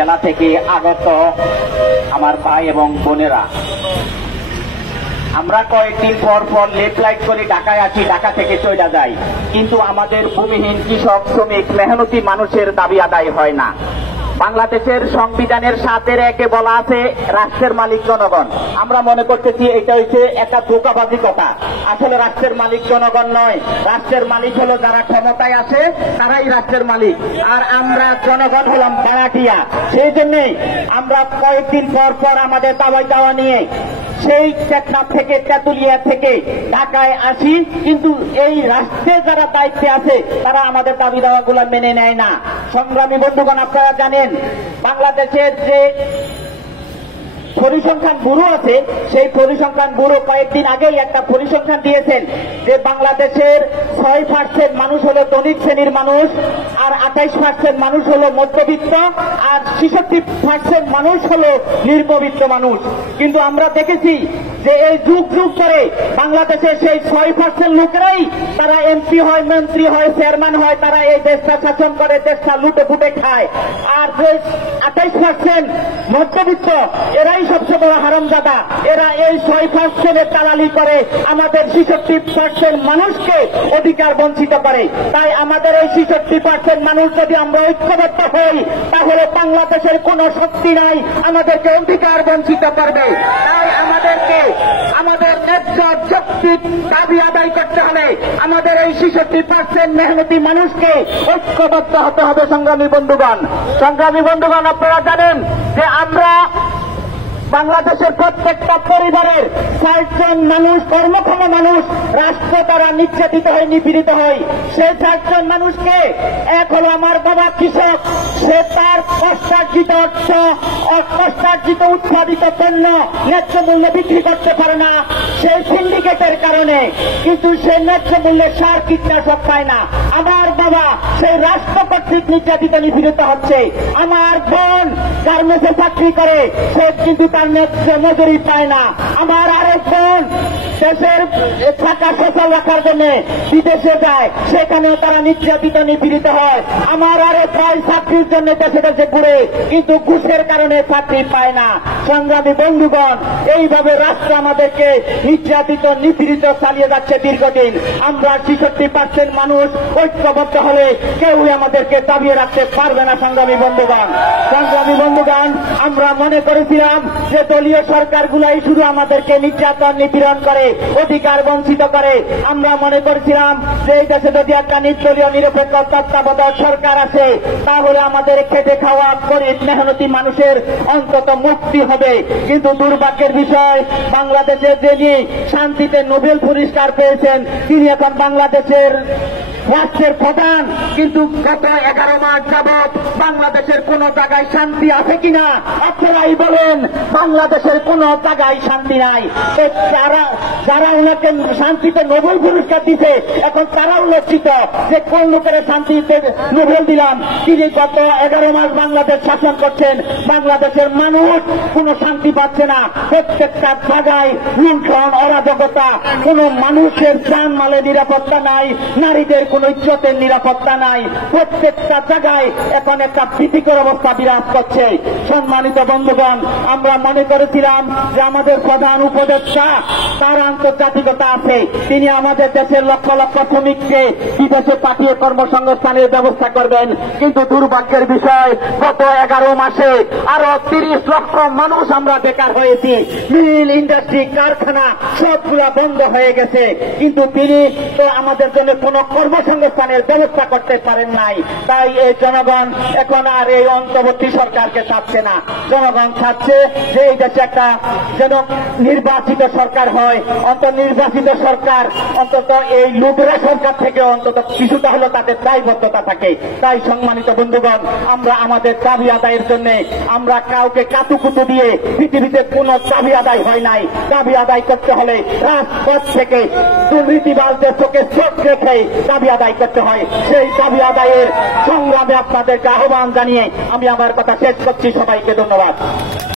জেলা থেকে আগত আমার ভাই এবং বোনেরা, আমরা কয়েকদিন পর পর লেট লাইট করে ঢাকায় আসি, ঢাকা থেকে চলে যাই, কিন্তু আমাদের ভূমিহীন কৃষক, শ্রমিক, মেহনতি মানুষের দাবি আদায় হয় না। বাংলাদেশের সংবিধানের 7-1 বলা আছে রাষ্ট্রের মালিক জনগণ। আমরা মনে করতেছি এটা হচ্ছে একটা ধোঁকাবাজি কথা। আসলে রাষ্ট্রের মালিক জনগণ নয়, রাষ্ট্রের মালিক হলো যারা ক্ষমতায় আসে, তারাই রাষ্ট্রের মালিক, আর আমরা জনগণ হলাম ভাড়াটিয়া। সেই জন্যই আমরা কয়েকদিন পর পর আমাদের দাওয়াই দাওয়া নিয়ে সেই টেকনাফ থেকে, তেঁতুলিয়া থেকে ঢাকায় আসি, কিন্তু এই রাষ্ট্রে যারা দায়িত্বে আছে তারা আমাদের দাবি দাওয়াগুলো মেনে নেয় না। সংগ্রামী বন্ধুগণ, আপনারা জানেন বাংলাদেশের যে পরিসংখ্যান ব্যুরো আছে, সেই পরিসংখ্যান ব্যুরো কয়েকদিন আগেই একটা পরিসংখ্যান দিয়েছেন যে বাংলাদেশের 6% মানুষ হলো ধনিক শ্রেণীর মানুষ, আর 28% মানুষ হলো মধ্যবিত্ত, আর 66% মানুষ হলো নিম্নবিত্ত মানুষ। কিন্তু আমরা দেখেছি যে এই যুগ যুগ ধরে বাংলাদেশের সেই 6% লোকেরাই তারা এমপি হয়, মন্ত্রী হয়, চেয়ারম্যান হয়, তারা এই দেশটা শাসন করে, দেশটা লুটে ফুটে খায়। আর যে 28% মধ্যবিত্ত, এরাই সবচেয়ে বড় হারামজাদা। এরা এই 6% দালালি করে আমাদের 66% মানুষকে অধিকার বঞ্চিত করে। তাই আমাদের এই 66% মানুষ যদি আমরা ঐক্যবদ্ধ হই, তাহলে বাংলাদেশের কোনো শক্তি নাই আমাদেরকে অধিকার বঞ্চিত করবে। তাই আমাদেরকে আমাদের ন্যায্য যৌক্তিক দাবি আদায় করতে হবে। আমাদের এই 66% মেহনতি মানুষকে ঐক্যবদ্ধ হতে হবে। সংগ্রামী বন্ধুগণ, আপনারা জানেন যে আমরা বাংলাদেশের প্রত্যেকটা পরিবারের 60 জন মানুষ, কর্মক্ষম মানুষ, রাষ্ট্র দ্বারা নির্যাতিত হয়, নিপীড়িত হয়। সেই 60 জন মানুষকে, এক হলো আমার বাবা কৃষক, সে তার কষ্টার্জিত অর্থ, কষ্টার্জিত উৎপাদিত পণ্য ন্যায্য মূল্যে বিক্রি করতে পারে না সেই সিন্ডিকেটের কারণে, কিন্তু সে ন্যায্য মূল্যে সার কীটনাশক পায় না। আমার বাবা সেই রাষ্ট্র কর্তৃক নির্যাতিত, নিপীড়িত হচ্ছে। আমার বোন গার্মেন্টসে চাকরি করে, সে কিন্তু তার ন্যায্য মজুরি পায় না। আমার আরেক বোন দেশের টাকা সচল রাখার জন্য বিদেশে যায়, সেখানেও তারা নির্যাতিত, নিপীড়িত হয়। আমার আরেক ভাই চাকরির জন্য দেশে দেশে ঘুরে, কিন্তু ঘুষের কারণে চাকরি পায় না। সংগ্রামী বন্ধুগণ, এইভাবে রাষ্ট্র আমাদেরকে নির্যাতিত, নিপীড়িত চালিয়ে যাচ্ছে দীর্ঘদিন। আমরা 66% মানুষ ঐক্যবদ্ধ হলে কেউই আমাদেরকে দাবিয়ে রাখতে পারবে না। সংগ্রামী বন্ধুগণ, আমরা মনে করেছিলাম যে দলীয় সরকারগুলাই শুধু আমাদেরকে নির্যাতন, নিপীড়ন করে, অধিকার বঞ্চিত করে। আমরা মনে করেছিলাম যে এই দেশে যদি একটা নির্দলীয় নিরপেক্ষ তত্ত্বাবধায়ক সরকার আছে, তাহলে আমাদের খেটে খাওয়া গরিব মেহনতি মানুষের অন্তত মুক্তি হবে। কিন্তু দুর্ভাগ্যের বিষয়, বাংলাদেশের যিনি শান্তিতে নোবেল পুরস্কার পেয়েছেন, তিনি এখন বাংলাদেশের রাষ্ট্রের প্রধান, কিন্তু গত 11 মাস যাবৎ বাংলাদেশের কোন জায়গায় শান্তি আছে কিনা আপনারাই বলেন। বাংলাদেশের কোন জায়গায় শান্তি নাই। যারা ওনাকে শান্তিতে নোবেল পুরস্কার দিতে, এখন তারাও লজ্জিত যে কোন লোকের শান্তিতে নোবেল দিলাম। তিনি গত 11 মাস বাংলাদেশ শাসন করছেন, বাংলাদেশের মানুষ কোন শান্তি পাচ্ছে না। প্রত্যেকটা জায়গায় লুণ্ঠন, অরাজকতা, কোন মানুষের জান মালের নিরাপত্তা নাই, নারীদের কোন ইজ্জতের নিরাপত্তা নাই। প্রত্যেকটা জায়গায় এখন একটা ভীতিকর অবস্থা বিরাজ করছে। সম্মানিত বন্ধুগণ, আমরা মনে করেছিলাম যে আমাদের প্রধান উপদেষ্টা, তার আন্তর্জাতিকতা আছে, তিনি আমাদের দেশের লক্ষ লক্ষ শ্রমিককে বিদেশে পাঠিয়ে কর্মসংস্থানের ব্যবস্থা করবেন। কিন্তু দুর্ভাগ্যের বিষয়, গত 11 মাসে আরো 30 লক্ষ মানুষ আমরা বেকার হয়েছি। মিল, ইন্ডাস্ট্রি, কারখানা সবগুলা বন্ধ হয়ে গেছে, কিন্তু তিনি তো আমাদের জন্য কোন কর্মসংস্থানের ব্যবস্থা করতে পারেন নাই। তাই এই জনগণ এখন আর এই অন্তর্বর্তী সরকারকে চাচ্ছে না। জনগণ চাচ্ছে যে এই দেশে একটা যেন নির্বাচিত সরকার হয়, অন্তর্নির্বাচিত সরকার, অন্তত এই লুটেরা সরকার থেকে অন্তত কিছুটা হলো তাদের দায়বদ্ধতা থাকে। তাই সম্মানিত বন্ধুগণ, আমরা আমাদের দাবি আদায়ের জন্য আমরা কাউকে কাতুকুতু দিয়ে পৃথিবীতে কোন দাবি আদায় হয় নাই। দাবি আদায় করতে হলে রাজপথ থেকে দুর্নীতিবাজদের চোখে চোখ রেখে দাবি আদায় করতে হয়। সেই দাবি আদায়ের সংগ্রামে আপনাদেরকে আহ্বান জানিয়ে আমি আমার কথা শেষ করছি। সবাইকে ধন্যবাদ।